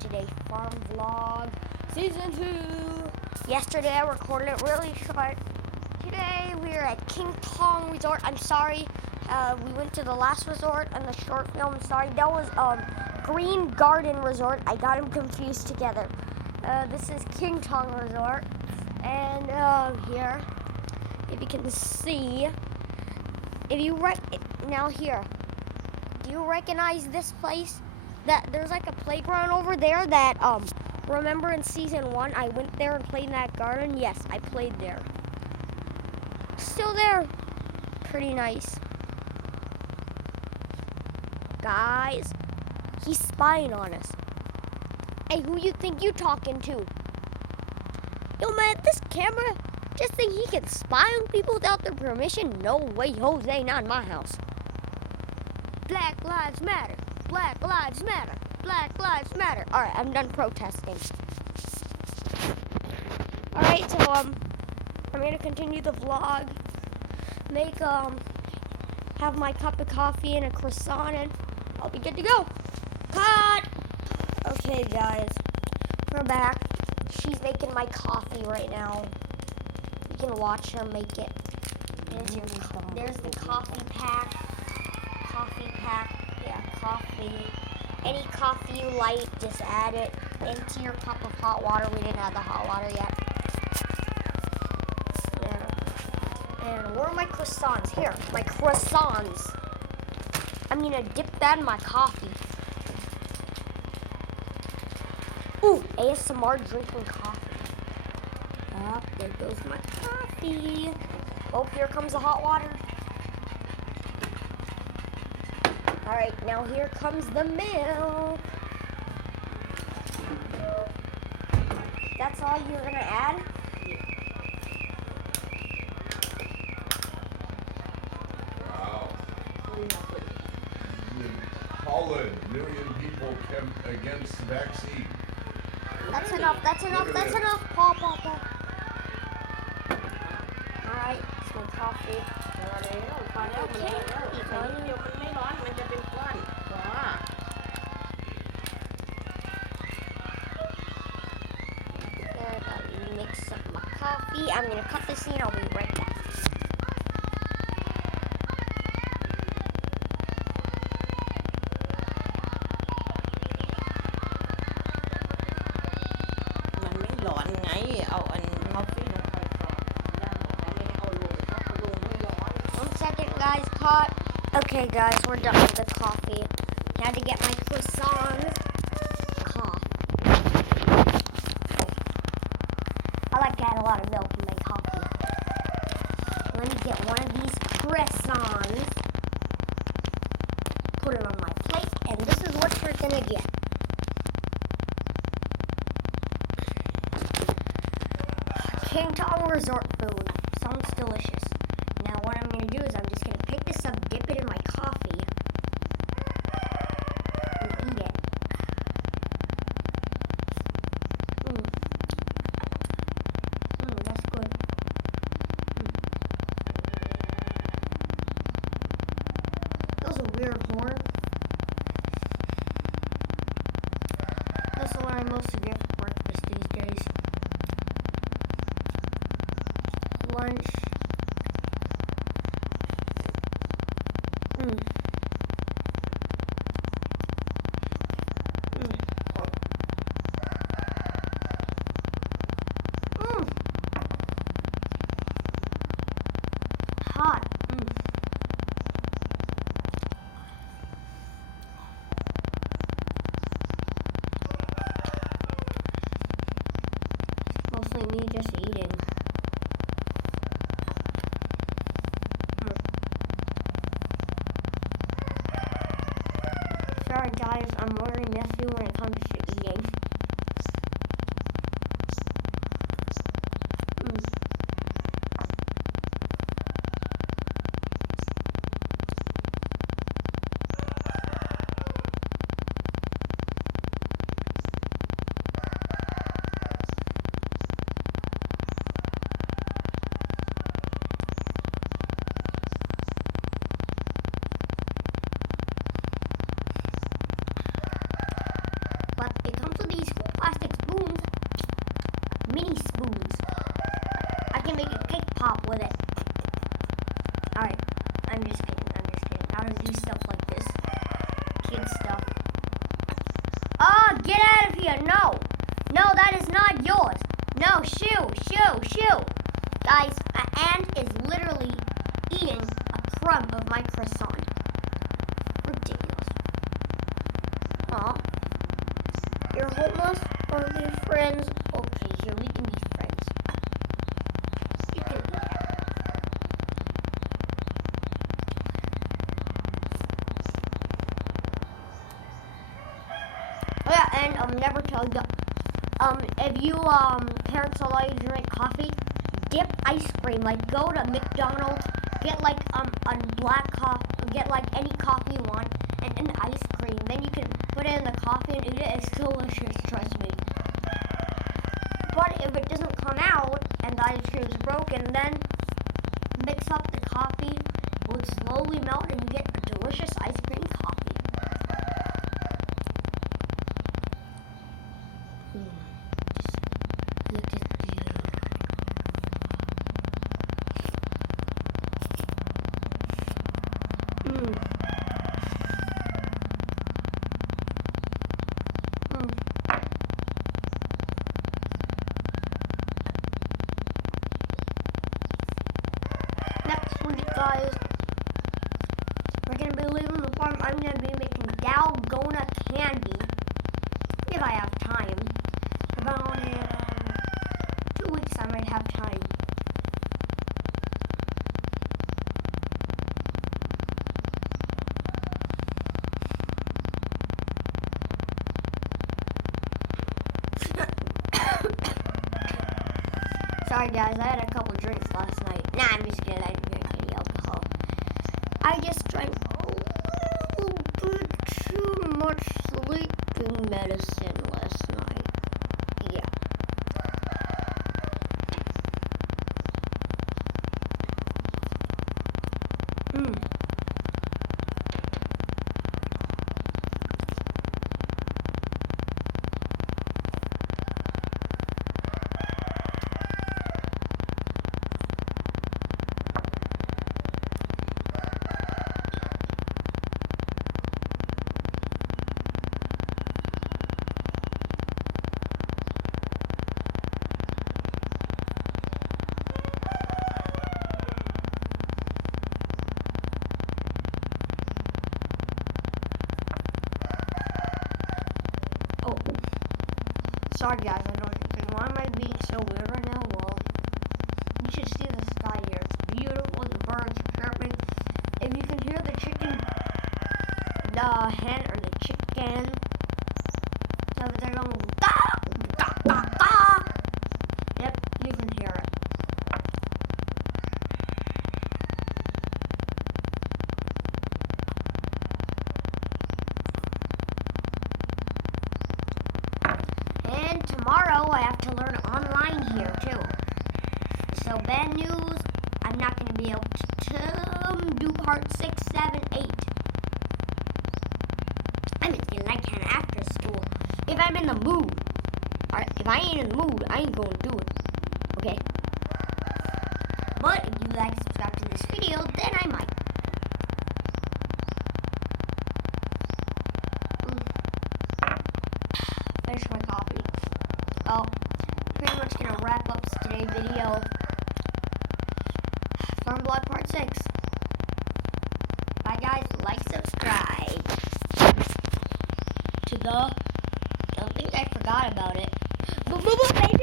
Today Farm Vlog Season 2. Yesterday I recorded it really short. Today we are at King Tong Resort. I'm sorry, we went to the last resort and the short film. I'm sorry, that was Green Garden Resort. I got them confused together. This is King Tong Resort, and here, if you can see, if you now here, do you recognize this place? That there's like a playground over there that remember in season 1 I went there and played in that garden? Yes, I played there. Still there. Pretty nice. Guys, he's spying on us. Hey, who you think you talking to? Yo man, this camera just think he can spy on people without their permission? No way, Jose, not in my house. Black Lives Matter. Black Lives Matter. Black Lives Matter. All right, I'm done protesting. All right, so I'm gonna continue the vlog. Have my cup of coffee and a croissant, and I'll be good to go. Cut. Okay, guys, we're back. She's making my coffee right now. You can watch her make it. There's the coffee pack. Coffee pack. Yeah, coffee. Any coffee you like, just add it into your cup of hot water. We didn't add the hot water yet. Yeah. And where are my croissants? Here, my croissants. I'm gonna dip that in my coffee. Ooh, ASMR drinking coffee. Oh, there goes my coffee. Oh, here comes the hot water. All right, now here comes the milk. That's all you're gonna add? Wow. In Holland, million people against the vaccine. That's enough, that's enough, that's enough. Paw. All right, it's my coffee. Mix up my coffee. I'm gonna cut this in. I'll be right back. One second, guys. Cut. Okay, guys, we're done with the coffee. Had to get my croissants. I like to add a lot of milk in my coffee. Let me get one of these croissants. Put it on my plate, and this is what you're gonna get. King Tong Resort food. Sounds delicious. Now what I'm gonna do is I'm just gonna pick this up, dip it in my coffee, and eat it. That's good. That was a weird horn. That's the one I mostly get for breakfast these days. Lunch. Hot. Mostly me just eating. Sorry guys, I'm very messy when it comes to eating. pop with it. Alright, I'm just kidding. I don't do stuff like this. Kid stuff. Oh, get out of here. No. No, that is not yours. No, shoo. Guys, an ant is literally eating a crumb of my croissant. Ridiculous. Aw. You're homeless? Are we friends? Okay, here, we can be friends. You can be. Oh yeah, and never tell you. If you parents allow you to drink coffee, dip ice cream. Like go to McDonald's, get like a black coffee, get like any coffee you want, and an ice cream. Then you can put it in the coffee and eat it. It's delicious, trust me. But if it doesn't come out and the ice cream is broken, then mix up the coffee. It will slowly melt and you get a delicious ice cream coffee. Look at you. Next week, guys, we're gonna be leaving the farm. I'm gonna be making Dalgona candy if I have time. About 2 weeks, I might have time. Sorry guys, I had a couple drinks last night. Nah, I'm just kidding, I didn't drink any alcohol. I just drank a little bit too much sleeping medicine last night. Yeah. Oh, sorry guys, I know you're thinking, why am I being so weird right now? Well, you should see the sky here. It's beautiful, the birds chirping. If you can hear the chicken, the hen or the chicken, they're going, da, da, da, da. Yep, you can hear it. And tomorrow I have to learn online here too. So bad news, I'm not going to be able to do part 6, 7, 8. I'm just kidding, I can after school. If I'm in the mood. Alright, if I ain't in the mood, I ain't going to do it. Okay? But if you like subscribe to this video, then I might. Finish my coffee. Well, pretty much gonna wrap up today's video. Farm Vlog Part 6. Bye guys, like, subscribe. To the, I don't think I forgot about it. Baby.